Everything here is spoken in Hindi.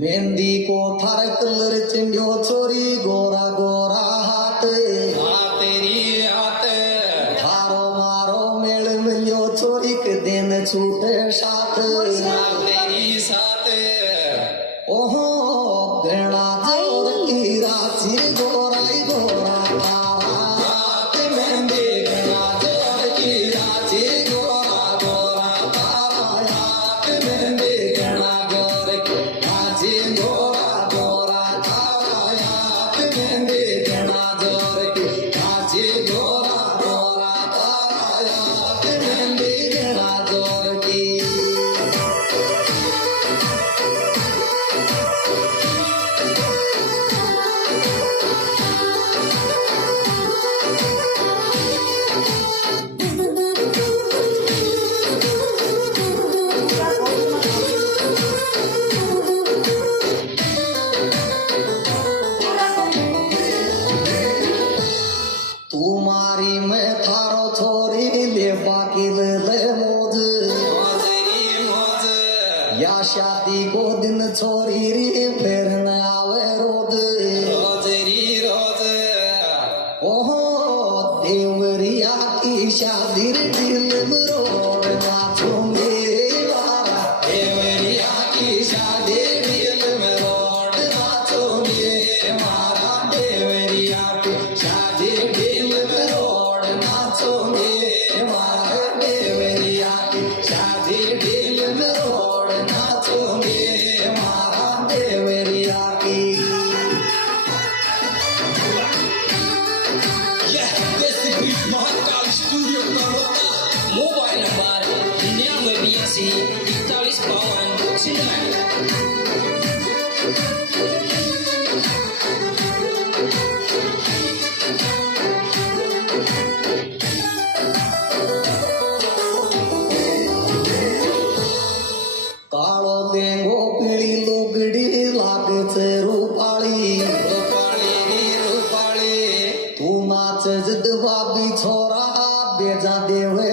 मेहंदी को थार कलर चिंडियो छोरी गोरा गोरा हाथ तेरी हाथ थारो मारो मेल मिलियो छोरी के दिन छूटे साथ तेरी साथ ओहो गणा जोर की राची गोराई गोरा तारा हाथ मेहंदी गणा जोर की राची गोरा गोरा तारा हाथ मेहंदी गणा जोर की राची गोरा गोरा तारा हाथ मेहंदी गणा जोर की राची गोरा गोरा तारा हाथ मेहंदी गणा जोर की तुम्हारी मैं थारो छोरी ले बाकी ले मोज तेरी मौज या शादी को दिन छोरी रे फिर न आवे रोज रोजरी रोज ओहो देवरिया की शादी रे दिल में रोड नाचूंगे वारा देवरिया की शादी दिल में रोड नाचोगे मारा देवरिया की शादी दिल में रोड नाचोगे मारा देवरिया की शादी दिल में रोड नाचोगे मारा देवरिया की This is Mahakal Studio Prabhupada. Mobile number 99 49 कालो देंगो पीली लुगड़ी लागे से रूपाली तू नाच जदवा भी छोरा बेजा देवे